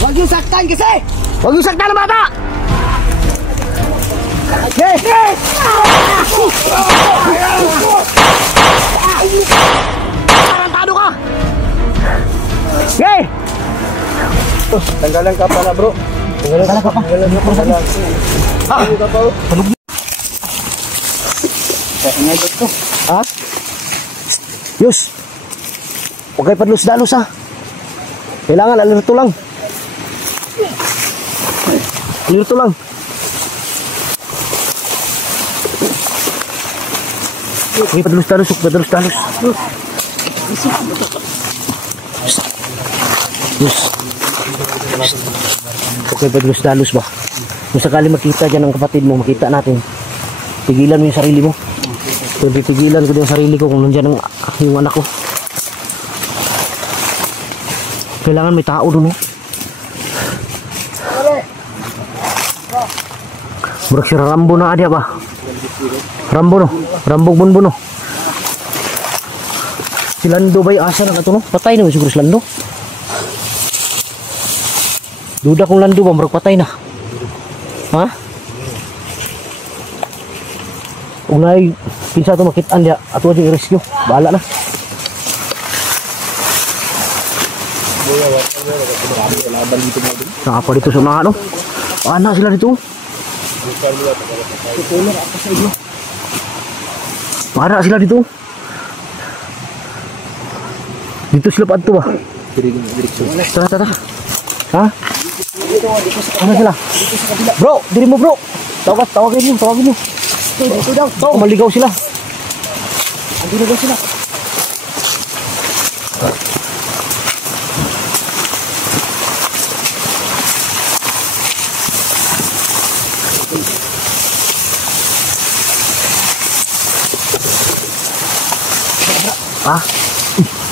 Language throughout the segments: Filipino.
Huwag yung saktan kasi! Huwag yung saktan ng bata! Yes! Tarantado ka! Yay! Tanggalan ka pala bro. Tanggalan ka pa. Tanggalan ka pa. Ha? Yus! Huwag kayo padlos-dalos ha. Kailangan alerto lang. Alerto lang. Okay, padlos-dalos. Padlos-dalos. Yus. Okay, padlos-dalos ba? Kung sakali makita dyan ang kapatid mo, makita natin. Pigilan mo yung sarili mo. Kung pipigilan ko yung sarili ko kung nandiyan yung anak ko. Kailangan may tao dun, oh. Burak si Rambo na ada ba? Rambo no? Rambong bunbun no? Si Lando ba yung asa na ito no? Patay na siguro si Lando. Duda kung Lando ba, burak patay na. Ha? Unay, pinsa ito makitaan dia. Ato aja i-rescue. Bahala na. Apa dito sa mga ano? Ana sila dito. Para sila dito. Dito sila padto ba? Tara. Ha? Ano sila? Bro, diri mo bro. Tawagin mo. Dito daw. Oh, maligaw sila. Andito daw sila. Ha?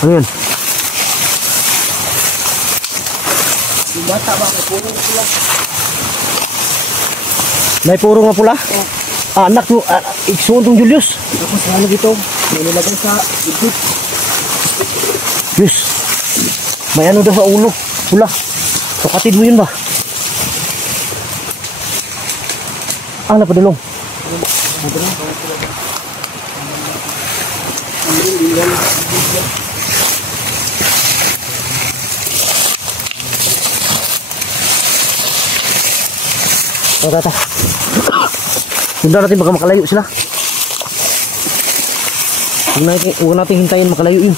Ano yun? Yung bata ba? May puno sila. May puro nga pula? Anak mo, iksuon tong Julius. Tapos ano dito? May nilagay sa ibig. Julius, may ano daw sa ulo. Pula. Kapatid mo yun ba? Napadulong. Tata. Sundan natin baka makalayo sila. Huwag natin hintayin makalayo yun.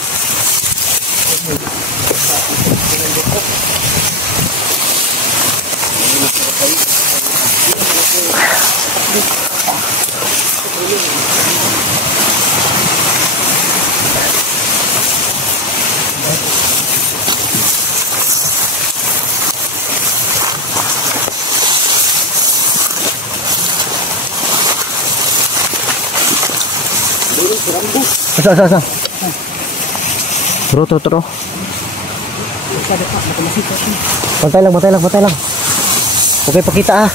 Asa. Bro, tro. Bantay lang. Okay, pakita ah.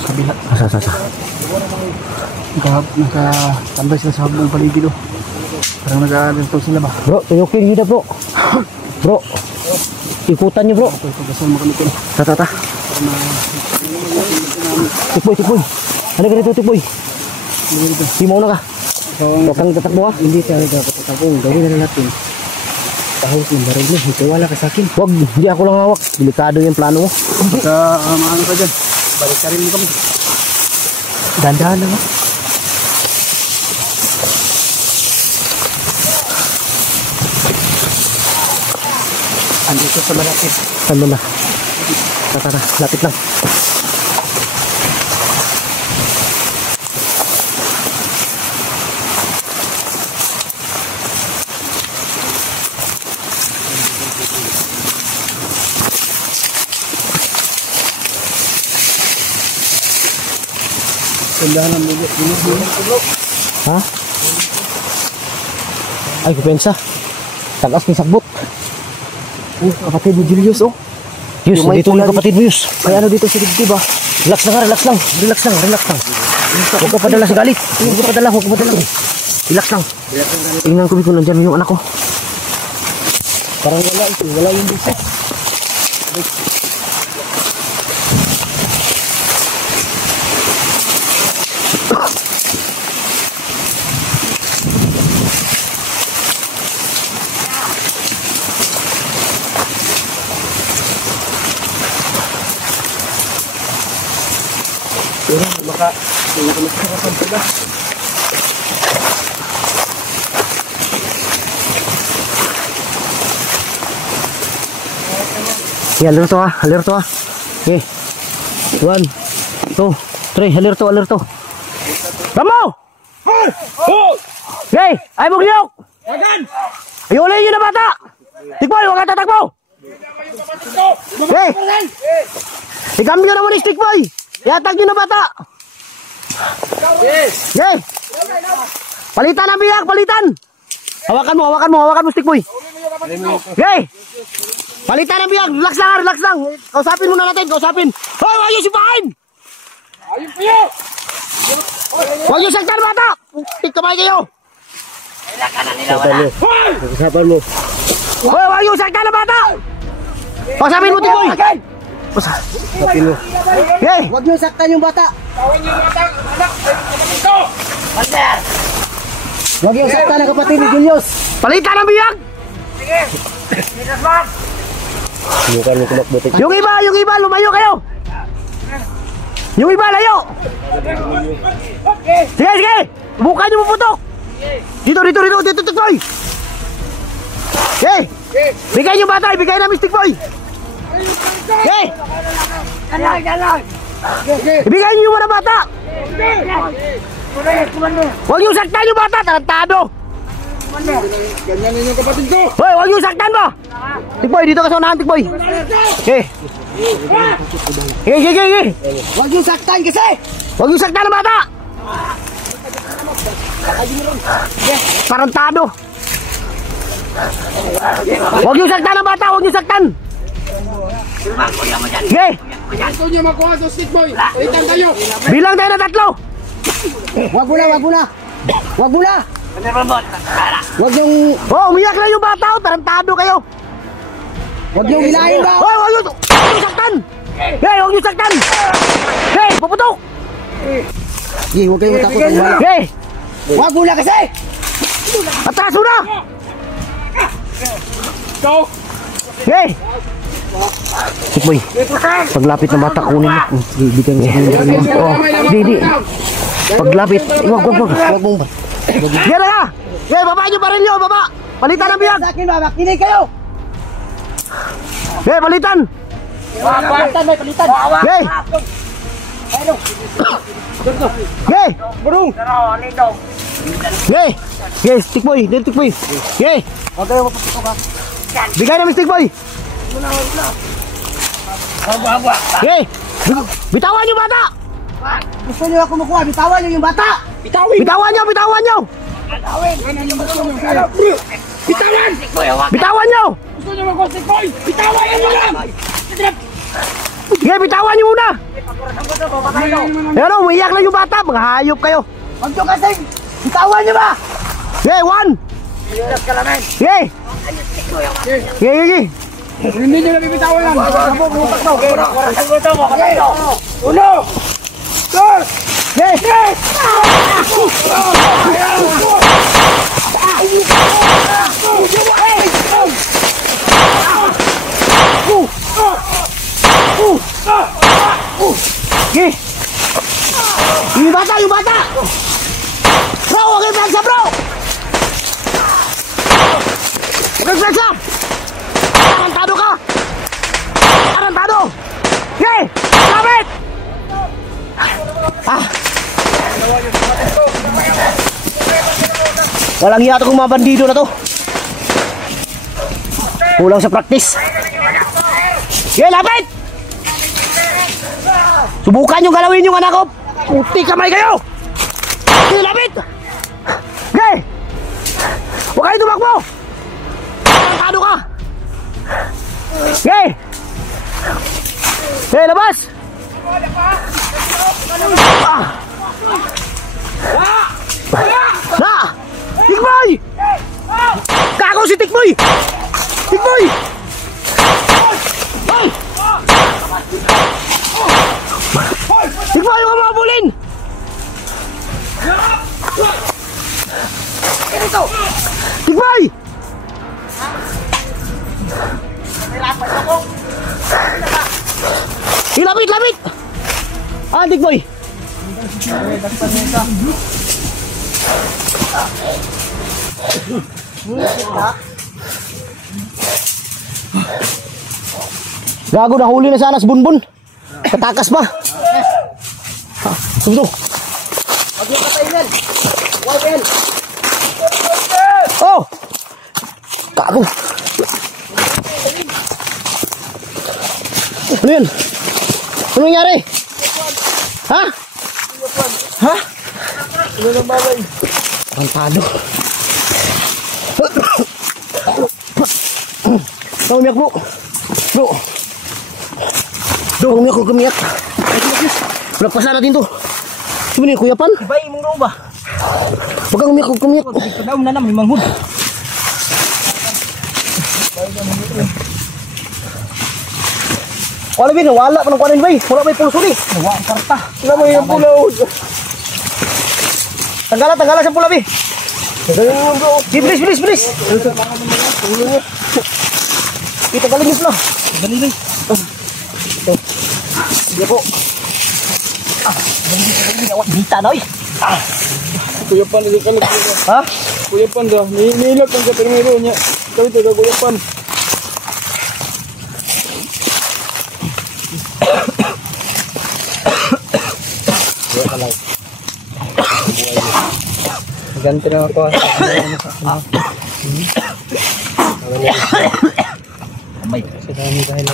Kabila. Asa. Nakatambay sila sa habang paligid oh. Parang nag-aalantaw sila ba? Bro, tuyukin nyo na bro. Bro, ikutan nyo bro. Pagkasal mo kami ko. Tata. Tikboy. Ano ka rito, Tikboy? Di mo na ka. Huwag kang tatakbo ha. Hindi tayo dapat tatakbo. Gawin na natin. Tahos ng baril mo. Itiwala ka sa akin. Huwag, hindi ako lang hawak. Delikado yung plano mo. Baka maano ka dyan. Balik ka rin mo kami. Dandahan lang ha. Andito sa malapit. Ano na? Tata, lapit lang. Tandahan ang bulo. Ha? Ay, kupensa. Tagas ni sakbot. Kapatid ni Julius oh. Yus, dito yung kapatid mo Yus. May ano dito sa dibdib ah. Relax lang. Huwag ka padala sa galit. Huwag ka padala. Relax lang. Tingnan ko kung nandyan yung anak ko. Parang wala yung bisik. Pero baka hindi ko masakasal sila. Alerto ah. Okay. 1, 2, 3. Alerto. Ramo! Okay, ay mugyok! Ayulin nyo na bata! Tikboy, huwag ka tatakbo! Okay! Ikambyo na mo ni Tikboy! Iatag nyo na bata! Okay! Palitan ang biyak, palitan! Hawakan mo, Tikboy! Okay! Palitan ang biyak, relax lang! Kausapin muna natin, Hoy, huwag nyo sipahin! Huwag nyo saktan bata! Tik kamay kayo! Kasapan mo. Hoy, huwag nyo saktan na bata! Kausapin mo, Tikboy! Kapin mo. Okay! Huwag nyo saktan yung bata. Huwag nyo saktan ang kapatid ni Julius. Palitan ang biyak! Bukan mo kumakbutik. Yung iba, lumayo kayo! Yung iba, layo! Sige! Buka nyo puputok! Dito, Tikboy! Okay! Bigay nyo bata, ibigay namin Tikboy! Okay! Dalag. Ibigay niyo yung mga bata. Huwag niyo saktan yung bata, tarantado. Ganyan yung kapatid ko. Hoy, huwag niyo saktan mo. Tikboy, dito ka sa unahan, Tikboy. Okay. Sige. Huwag yung saktan kasi. Huwag niyo saktan ang bata. Tarantado. Huwag niyo saktan ang bata, huwag niyo saktan. Okay. Gusto niyo makuha sa stick boy. Palitan kayo. Bilang tayo na 3. Wag mo na. Wag yung... Oh, umiyak na yung bata, oh. Tarantado kayo. Wag yung hilahin ba? Hoy, huwag niyo saktan. Hey, huwag niyo saktan. Hey, puputok. Sige, huwag kayong matakot. Hey, Wag mo na kasi. atraso na. Go. Hey. Tikboy, paglapit ng bata, kunin mo. Bigyan niya. Oh, di. Paglapit, wag. Wag mong ba? Yan na nga. Hey, baba niyo pa rin niyo, baba. Palitan ang biyag. Sa akin ba? Makinig kayo. Hey, palitan. Palitan. Hey. Hey. Burung. Hey. Yes, Tikboy, Tikboy. Hey. Wag kayong mapaputok ha. Bigay namin Tikboy. Hey. Bitawan niyo bata. Gusto niyo ako makuha? Bitawan niyo yung bata. Bitawan niyo. Bitawan. Bitawan niyo. Gusto niyo makuha stick boy? Bitawan niyo lang. Hey, bitawan niyo muna. Pero umiyak na yung bata, mga hayop kayo. Wag niyo kasi. Bitawan niyo ba? Hey, 1. Hey. Hey. Hindi niyo na bibitawan yan. Uno. Dos. Hey. Hey. Yung bata. Bro, huwag kayo flagsa, bro. Huwag kayo flagsa. Tarantado ka. Hey, lapit. Walang hiya itong mga bandido na to. Kulang sa practice. Hey, lapit. Subukan nyo galawin yung anak ko. Puti kamay kayo. Hey, lapit. Hey. Huwag kayo tumakbo. Tarantado ka. Hey. Hey, labas. Tikboy. Kako si Tikboy. Tikboy. Tikboy, huwag mabulin. Tikboy. Lapit. Tikboy. Gago, nahuli na sana si Bunbun. Katakas pa. Subuto. Oh! Gago. Ano yun? Ano nangyari? Ha? Ano nang bagay? Tarantado. Umiyak bro. Umiyak. Nagpasa natin to. Sino ni Kuya Pan? Ibay mong daw ba? Huwag kang umiyak. Kadaum na naman, manghud. Wala bin, wala pa ng kuwanin bay. Wala may pulso ni. Nawa ang karta. Wala mo yung pulaw. Tanggalan sa pula bay. Bilis. Kita galing yung pula. Dali bay. Sige po. Dita na oy. Kuya Pan, nagkakalap. Ha? Kuya Pan daw. Nihilap lang sa primero niya. Kawit ka Kuya Pan. Ganti na ako. May. Sa dami dahil.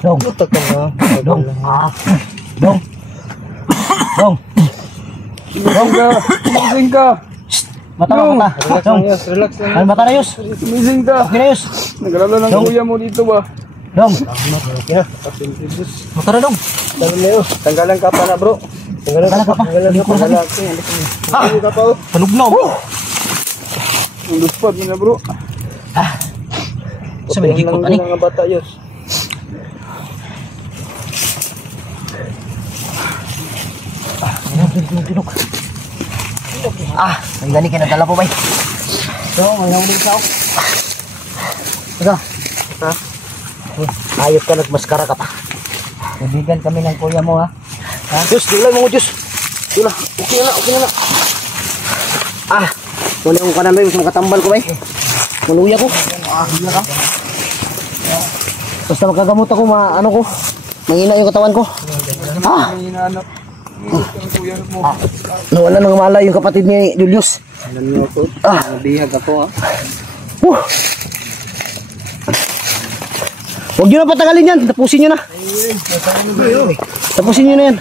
Dong. Utak ka na. Dong. Dong. Dong. Dong ka. Amazing ka. Mata mo, mata. Relax lang, Yus. Relax lang. Ay, mata na, Yus. Amazing ka. Okay na, Yus. Nagalala ng Dong. kuya mo dito ba? Dong. Mata na, Dong. Tanggalan ka pa na, bro. Tanggalan ka pa. Hindi ko na sabi. Tanggalan ka pa, oh. Panugnaw. Ang luspad mo na, bro. Sa may hikot, ani? Mga bata, Yus. May gani ka nadala po, bay. So, may nahuli ka ako. Ika. Ha? Ayop ka, nagmaskara ka pa. Kaibigan kami ng kuya mo, ha? Diyos, dilay mo, Diyos. Dila, okay na, okay na. Muna yung kanan, bay. Gusto makatambal ko, bay. Maluya ko. Hila ka. Basta makagamot ako, ano ko. Mahina yung katawan ko. May hinahanap. Ang kuya mo. Nawala nang malay yung kapatid ni Julius. Alam niyo ako. Nabihag ako, ha? Huwag nyo na patagalin yan. Tapusin nyo na. Tapusin nyo na yan.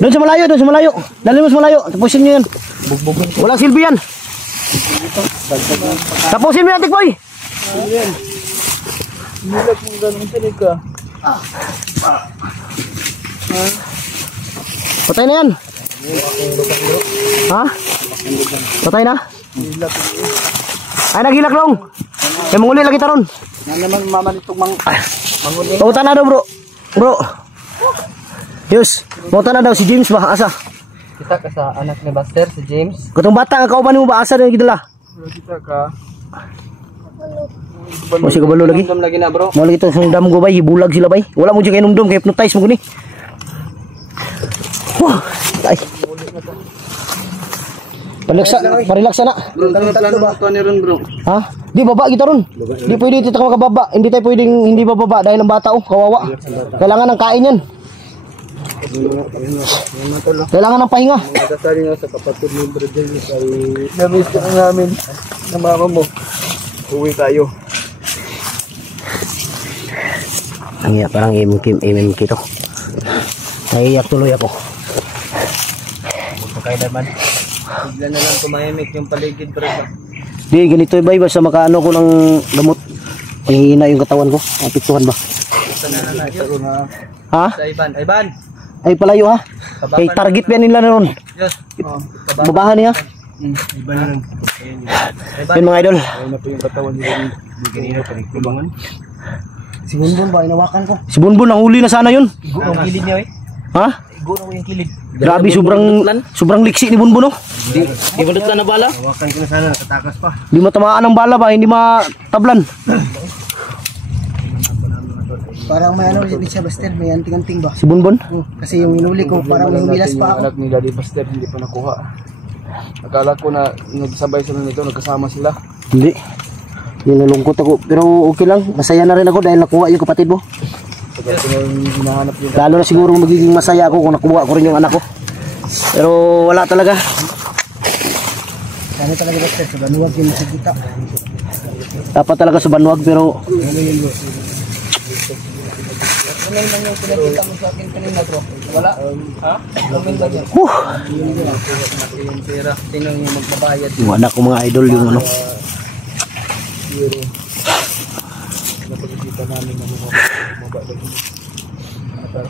Doon sa malayo, doon sa malayo. Dali mo sa malayo. Tapusin nyo yan. Walang silbi yan. Tapusin mo yan, Tikboy. Nilak mong ganun tinig ka. Patay na yan. Ha? Patay na? Ay, nagilak long. May manguli lagi taron. Yan naman mamanitong manguli. Pauta na daw, bro. Bro. Yus, pauta na daw si James ba? Asa? Kita ka sa anak ni Buster, si James. Katong bata nga kauban mo ba? Asa rin gidala? Kita ka. O si kabalo lagi. Dam lagi na, bro. Mo lagi itong sundam ko bay. Bulag sila bay. Wala mo dyan kayo numdum. Kaya hypnotize mo ko ni. Ay. Parelax na. Bro, plano ba ito ni Ron, bro? Ha? Di baba kita ron. Di pwede dito ka makababa. Hindi tayo pwedeng hindi bababa dahil ang bata kawawa. Kailangan ng kain yan. Kailangan ng pahinga. Nagkasali nga sa kapatid ni Bro James ay namiss ka namin ng mama mo. Uwi tayo. Ang iya parang MMK to. Naiiyak tuloy ako. Kaya naman. Bigla na lang tumahimik yung paligid, bro. Di ganito bay basta makaano ko ng gamot. Mahihina yung katawan ko. Apektuhan ba? Ha? Sa Ivan. Ivan! Ay palayo ha. Kay target ba nila na ron? Yes. Babahan niya. Ivan na lang. Yun mga idol. Ayun na po yung katawan nila. Ganito panigkubangan. Si Bunbun ba inawakan ko? Si Bunbun nahuli na sana yun. Igo ang kilid niya, eh. Ha? Igo na yung kilid. Grabe sobrang liksi ni Bunbun, no? Di malutlan na bala? Hawakan ko na sana, nakatakas pa. Hindi matamaan ng bala ba, hindi matablan. Parang may ano ulit siya, Buster, may anting-anting ba? Si Bunbun? Kasi yung inuli ko, parang may humilas pa ako. Anak ni Daddy Buster, hindi pa nakuha. Akala ko na nagsabay sila nito, nagkasama sila. Hindi. Yung nalungkot ako. Pero okay lang. Masaya na rin ako dahil nakuha yung kapatid mo. Tagal ko na yung hinahanap yun. Lalo na siguro magiging masaya ako kung nakuha ko rin yung anak ko. Pero wala talaga. Ano talaga, Buster, sa banuwag yung masigita. Dapat talaga sa banwag pero Ano lang yung pinakita mo sa akin kanina, bro? Wala? Ha? Ano lang yan? Yung pera, sino yung magbabayad? yung anak ko mga idol yung ano. Pero napagkita namin na mga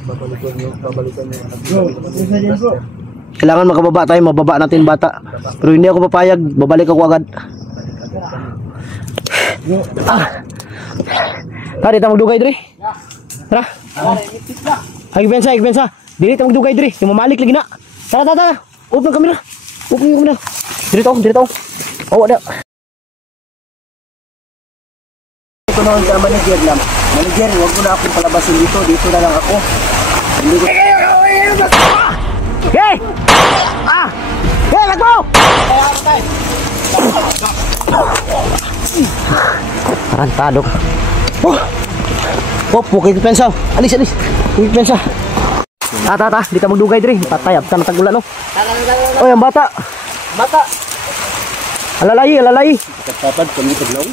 babalikan yung anak ko. Kailangan makababa tayo. Mababa natin bata. Pero hindi ako papayag. Babalik ako agad. Tara, dito magdugay diri. Tara. Igbensa. Dito magdugay diri. Yung mamalik lagi na. Tara. Open ang kamera. Open yung kamera. Dito. Oh, ada. Ito naman sa manager lang. Manager, huwag mo na akong palabasin dito. Dito na lang ako. Hindi ko... Hey! Hey, let's go! Tarantado. Pukit pensa. Alis. Pukit pensa. Ta, di ta magdugay diri. Patay ab ta natag-ulan no. Oy, ang bata. Bata. Alalay. Kapatid kami taglaw.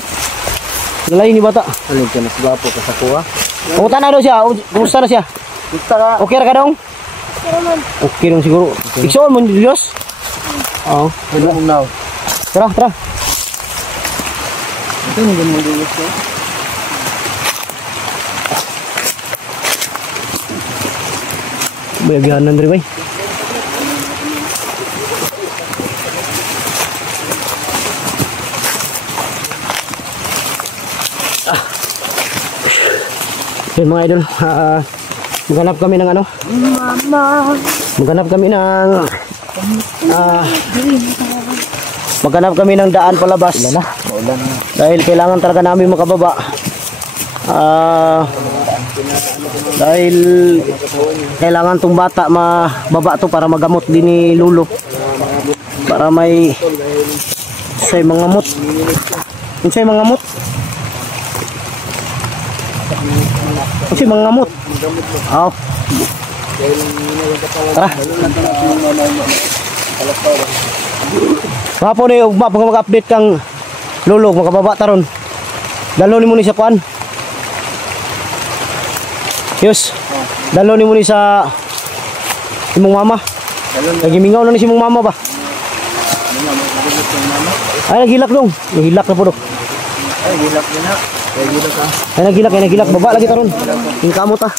Alalay ni bata. Ano ka mas gwapo ka sa kuha? Kumusta na daw siya? Kumusta na siya? Kita ka. Okay ra ka dong? Okay dong siguro. Iksoon mo Diyos. Oo. Hello now. Tara. Ito hindi mo dulos ko. Bayagihanan diri bay. Yun mga idol, maghanap kami ng ano? Maghanap kami ng daan palabas. Dahil kailangan talaga namin makababa. Dahil kailangan tong bata mababa to para magamot din ni Lulo. Para may say mga ngamot. Unsay mga ngamot? Unsay mga ngamot? Oh. Tara. Mapo ni ugma pag mag-update kang Lulo makababa taron. Dalo ni mo ni sa kuan. Yus. Dalo ni mo ni sa imong mama. Lagi mingaw na ni si imong mama ba? Ay nagilak dong. Nagilak na po do. Ay, gilak din ha. Ay nagilak. Baba lagi taron. Ing kamot ah.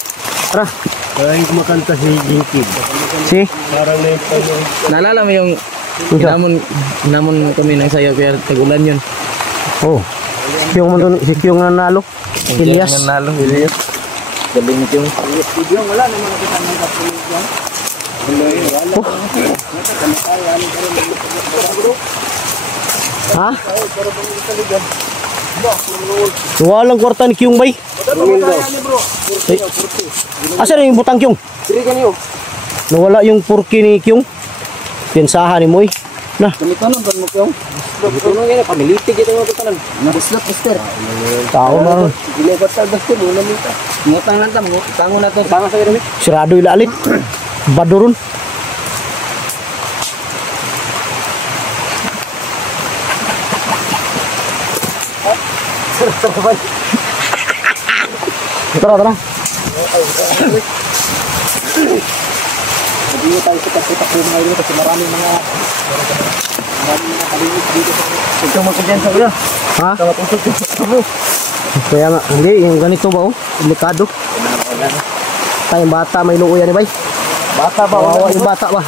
Tara. Kaya kumakanta si Jinkid. Si. Parang na yung Naalala mo yung hinamon kami ng sayo kaya tagulan yun. Oh. Si Kyung nanalo. Ilyas. Nanalo, Ilyas. Galing nito yung video. Wala naman nakita ng kapulog yan. Ha? Walang kwarta ni Kyung bay. Asa na yung butang Kyung? Nawala yung purki ni Kyung. Pinsahan ni mo eh. Nah. Ganito na ba mo yung? Tunong yan, pamilitig ito mga kutanan. Nabislap, mister. Tao na ron. Gilibat sa basket, muna mita. Ngutang lang tamo, tango na to. Tanga sa gamit. Sirado ilalit. Badurun. Tara. Hindi tayo kita-kita po mga ilo kasi maraming mga kalimit dito. Ito magkadyan sa kuya. Ha? Kamatungkot yung Kaya nga, hindi, yung ganito ba oh? Delikado. Tayong bata, may luo yan eh bay. bata ba? Wawa yung bata ba?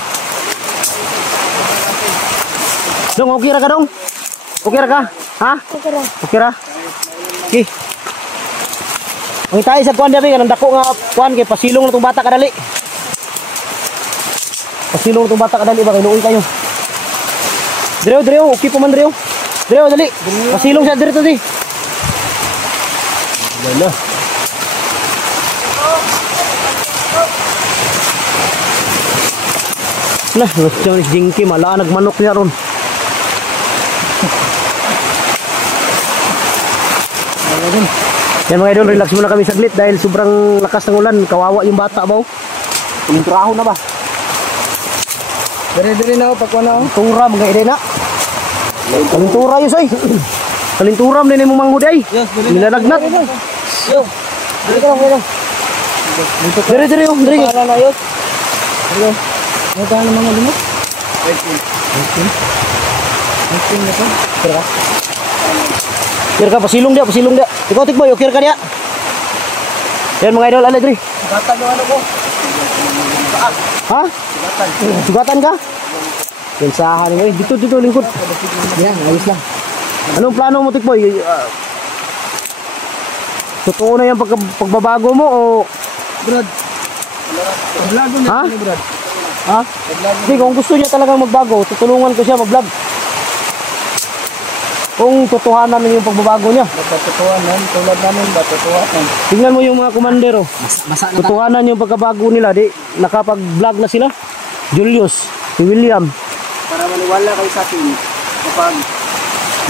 Dong, okay ra ka dong? Okay ra ka? Ha? Okay ra. Okay. Ang tayo sa kuwan dami, kanang dako nga kuwan kay pasilong na itong bata kadali. Pasilong na itong bata kadali ba, kinuoy kayo. Dreo, okay po man Dreo. Dreo, dali. Pasilong siya dito di. Wala. Nah, gusto ni Jinky, malaan nagmanok niya ron. Yan mga idol, relax muna kami saglit dahil sobrang lakas ng ulan. Kawawa yung bata ba? Tumtraho na ba? Dire-dire na ako, pagkuha na ako. Turam, mga ide na. Kalintura yun, soy. Kalinturam din yung manghud ay. Nilalagnat. Yo, dire ka lang. Dire yung, dire. Paalala yun. Dire. Ano tayo ng mga limot? 18 na to. Kira ka. Kira ka, pasilong dia. Ikaw tikboy, kira ka dia. Yan mga idol, ala dire. Bata yung ano ko. Ha? Sugatan ka? Pensahan mo. Dito, lingkod. Yan, ayos lang. Anong plano mo, tikboy? Totoo na yung pagbabago mo o... Brad. Vlog na Ha? ni Brad. Ha? Hindi, kung gusto niya talagang magbago, tutulungan ko siya mag-vlog. Kung tutuhanan na yung pagbabago niya. Batutuanan, tulad namin batutuanan. Tingnan mo yung mga komandero. Masa na Tutuhanan yung pagkabago nila. Di, nakapag-vlog na sila. Julius, si William. Para maniwala kayo sa akin, kapag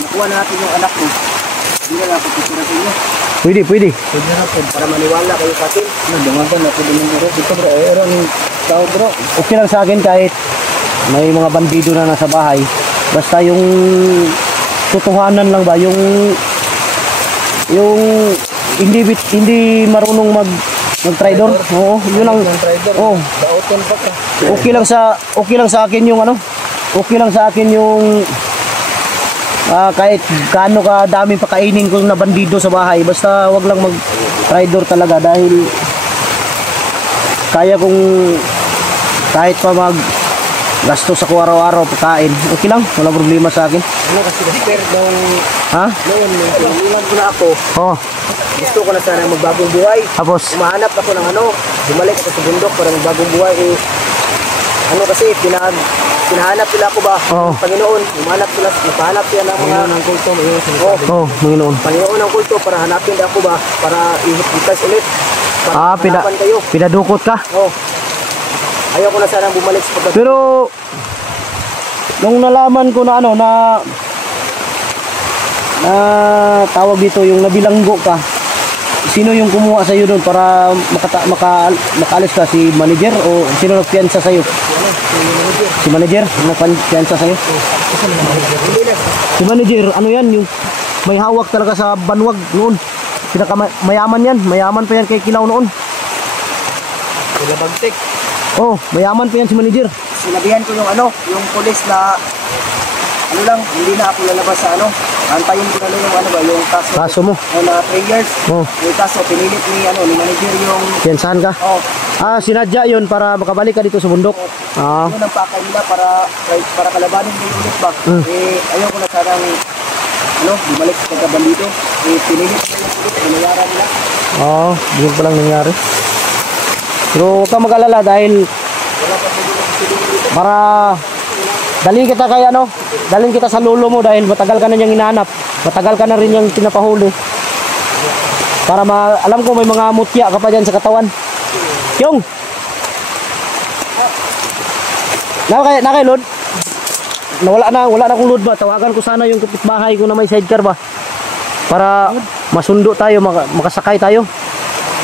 nakuha natin yung anak mo, hindi na lang ako pipira sa inyo. Pwede. Pwede na po, para maniwala kayo sa akin. Dungagan ako din bro. Dito bro, aron yung tao bro. Okay lang sa akin kahit may mga bandido na nasa bahay. Basta yung totohanan lang ba, yung hindi marunong mag-trader. Oo, yun ang oh. Daoton pa ka. Okay lang sa akin yung ano. Okay lang sa akin yung kahit gaano ka daming pakainin ko na bandido sa bahay, basta wag lang mag-trader talaga dahil kaya kong kahit pa gastos ako araw-araw pagkain. Okay lang, wala problema sa akin. Ano kasi daw Ha? noon, ilang ko na ako. Oh, Gusto ko na sana magbagong buhay. tapos Umahanap ako ng ano, bumalik ako sa bundok para magbagong buhay. Eh, ano kasi, pinahanap nila ako ba? Oo. Panginoon, umahanap sila, napahanap sila ng mga ng kulto. oh, Panginoon. Panginoon ng kulto para hanapin ako ba? Para ihipagkas ulit. Para hanapan kayo. Pinadukot ka. Oh. Ayaw ko na sana bumalik sa pagkat. Pero nung nalaman ko na ano na tawag dito yung nabilanggo ka, sino yung kumuha sa iyo doon para makaalis ka, si manager o sino nagpiyansa sa iyo? Si manager nagpiyansa sa iyo? Si manager, ano yan, yung may hawak talaga sa banwag noon. Mayaman yan, mayaman pa yan kay Kilaw noon. Sila bagtik. Oh, mayaman pa yan si manager. Sinabihan ko yung ano, yung pulis na ano lang, hindi na ako lalabas sa ano. Antayin ko na lang yung ano ba, yung Kaso mo. na 3 years. Oh, Yung kaso, pinilit ni manager yung, piyansahan ka. oh, Sinadya yun para makabalik ka dito sa bundok. yun ang pakay nila para kalabanin ko ulit ba. Eh, ayaw ko na sarang, ano, bumalik sa pagkabandito. Eh, pinilit nila yung ulit, binayaran nila. Yun pa lang nangyari. Pero huwag kang mag-alala dahil para dalhin kita kay ano, dalhin kita sa lolo mo dahil matagal ka na niyang hinahanap. Matagal ka na rin niyang pinapahuli. Para alam ko may mga mutya ka pa dyan sa katawan. Yung! Nakay load? Wala na akong load ba? Tawagan ko sana yung kapitbahay ko na may sidecar ba? Para masundo tayo, makasakay tayo.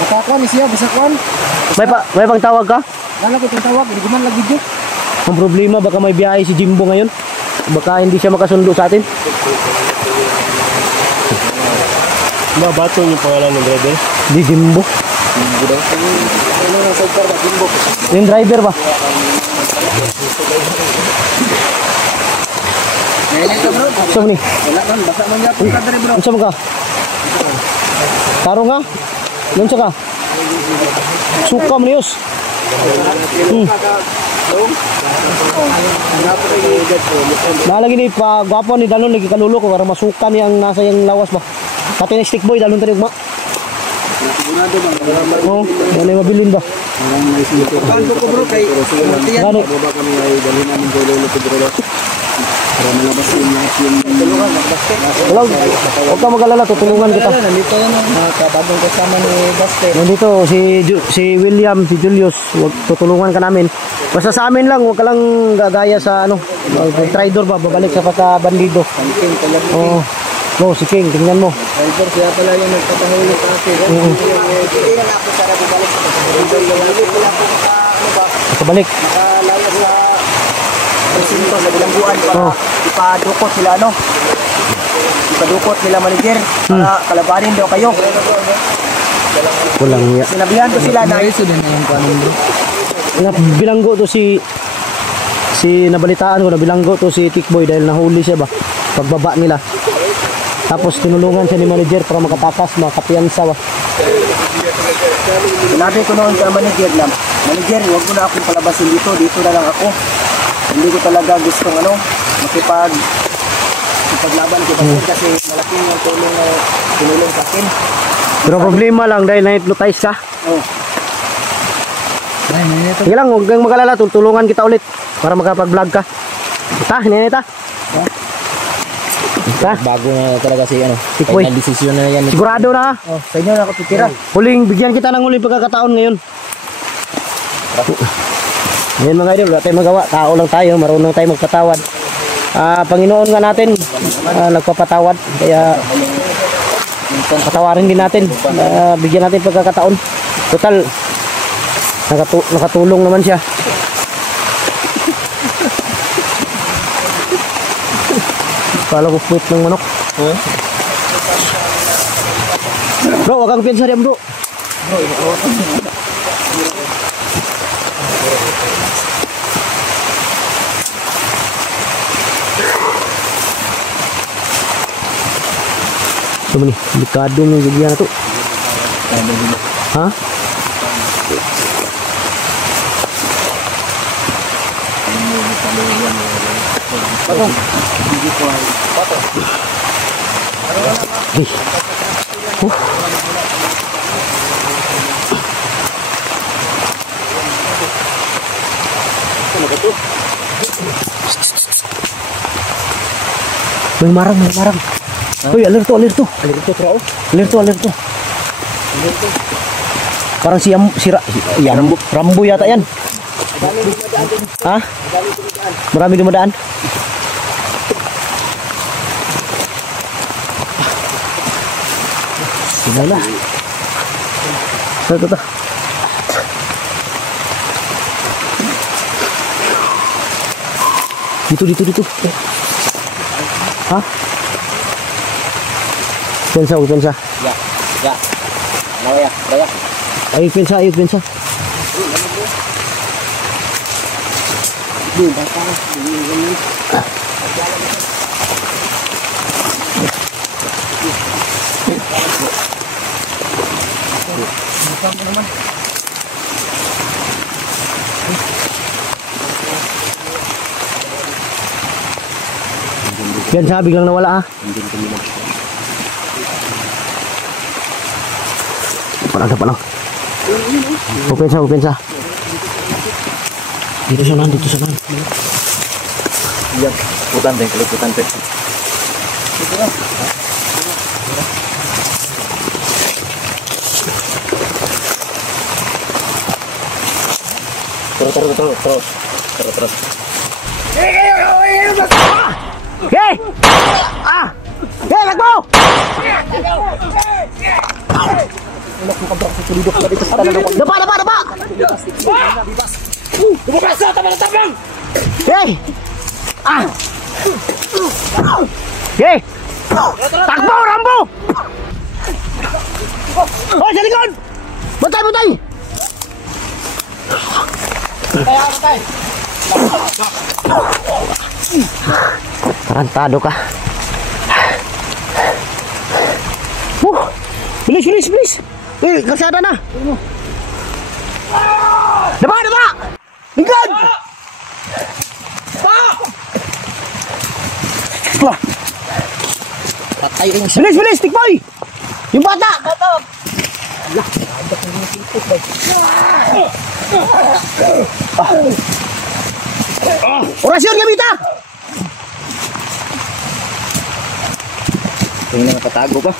Matakuan siya, bisakuan. May pang tawag ka? Lala ko itong tawag, hindi ko man lagi dyan. Ang problema, baka may biyahe si Jimbo ngayon. Baka hindi siya makasundo sa atin. Bato yung pangalan ng driver. Di Jimbo. Ano nang sidecar ba, Jimbo? Yung driver ba? Ngayon ka bro, Saan ni? wala man, basa man niya punta dali bro. Saan ka? Taro nga? Nansa ka? Suka mo niyos. Nalagi ni gwapo ni Dalon lagi kalulo ko para masukan yang nasa yang lawas ba. Pati ni stick boy Dalon tadi ugma. Oh, wala mabilin ba? Kanto ko bro kay Martian. Gani. Baba kami ay dali namin kay Lolo Pedro. Para malabas yung lahat yung tulungan magbasket. Wala. Huwag ka mag-alala, tutulungan kita. Nandito yan ang kabagong kasama ni Basket. Nandito si William, si Julius, tutulungan ka namin. Basta sa amin lang, huwag ka lang gagaya sa ano, trader ba, babalik sa pagka-bandido. King talaga. Oh, si King, tingnan mo. Driver siya pala yung nagpapahuli sa akin. Hindi na ako sana bumalik sa driver. Hindi pala ako ano ba, Balik. nakalayas sa presinto sa bilangguan para ipadukot sila ano. Ipadukot nila manager para kalabanin daw kayo. Walang niya. Sinabihan ko sila na Bilanggo to si nabalitaan ko, nabilanggo to si Kickboy dahil nahuli siya ba pagbaba nila. Tapos tinulungan siya ni manager para makatakas, makapiyansa ba. sinabi ko noon sa manager lang, manager, huwag mo na akong palabasin dito na lang ako. Hindi ko talaga gustong ano, makipaglaban ko kasi malaking ang tulong na tinulong sa akin. Pero problema lang dahil na-hypnotize ka. Oh. Sige lang, huwag kang mag-alala, tulungan kita ulit para makapag-vlog ka. Hinihita. Bago na talaga si ano. Kickboy. Final decision na yan. Sigurado na ha. Sa inyo na ako titira. Huling, bigyan kita ng huling pagkakataon ngayon. Ngayon mga idol, wala tayong magawa. Tao lang tayo, marunong tayo magpatawad. Panginoon nga natin, nagpapatawad. Kaya patawarin din natin. Bigyan natin pagkakataon. Total, nakatulong naman siya. Kala ko puwit ng manok. Bro, wag kang piyansa diyan, bro. Coba nih, delikado nih bagian tuh. Hah? May marang. Uy, alerto. Alerto, parang Rambo yata yan. Hah? Marami dumadaan. Gimana? Ito. Dito. Hah? Pensa. Ya. Laya. Ayo pensa. Pensa biglang nawala ah. Palang. Pensa. Dito sa lan. Iya, keliputan teh. Terus. Hei! Takbo! Dapa! Hei! Hei! Takbo, Rambo! Oh, sa likod! Bantay! Tarantado ka. Bilis. Kalsada na. Daba! Lingkod! Patay rin siya. Bilis, tikboy! Yung bata! Orasyon gamita! Tingnan na nakatago pa.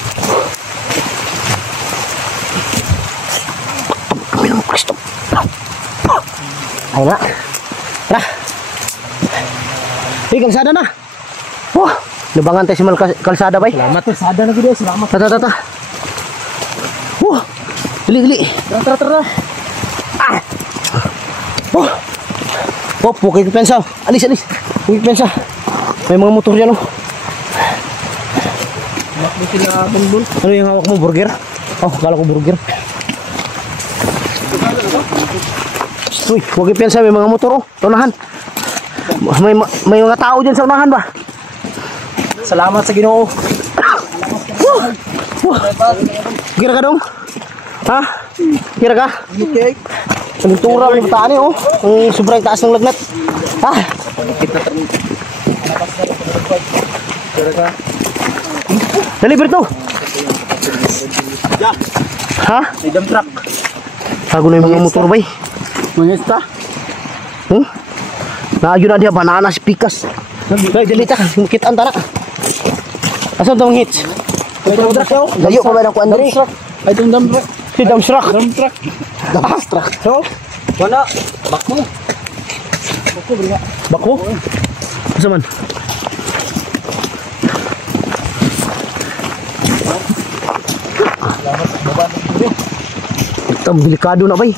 Kristo. Ay na. Tara. Kalsada na. Lubangan tayo simal kalsada bay. Selamat kalsada na gede, selamat. Tata. Dili. Tara. Pukay ko pensa. Alis. Pukay pensa. May mga motor dyan Makbo sila bundol. Ano yung hawak mo? Burger? Kala ko burger. Uy, huwag ipiyansa, may mga motor unahan. May mga tao dyan sa unahan ba? Salamat sa Ginoo. Kira ka dong? Ha? Kira ka? Okay. Penuntura ng bataan ang sobrang taas ng lagnat. Kira ka? Dali, Berto! Ha? May dump truck. Bago na yung mga motor bay. Mangista. Naagyo na dia banana pikas. Dali ta, kitaan ta na. Asan tong hits? May dump truck daw. Layo pa ba ng kuan diri? Ay dump truck. Si dump truck. Dump truck. So, wala. Bakmo. Bako? Asa man? Tam delikado na bay.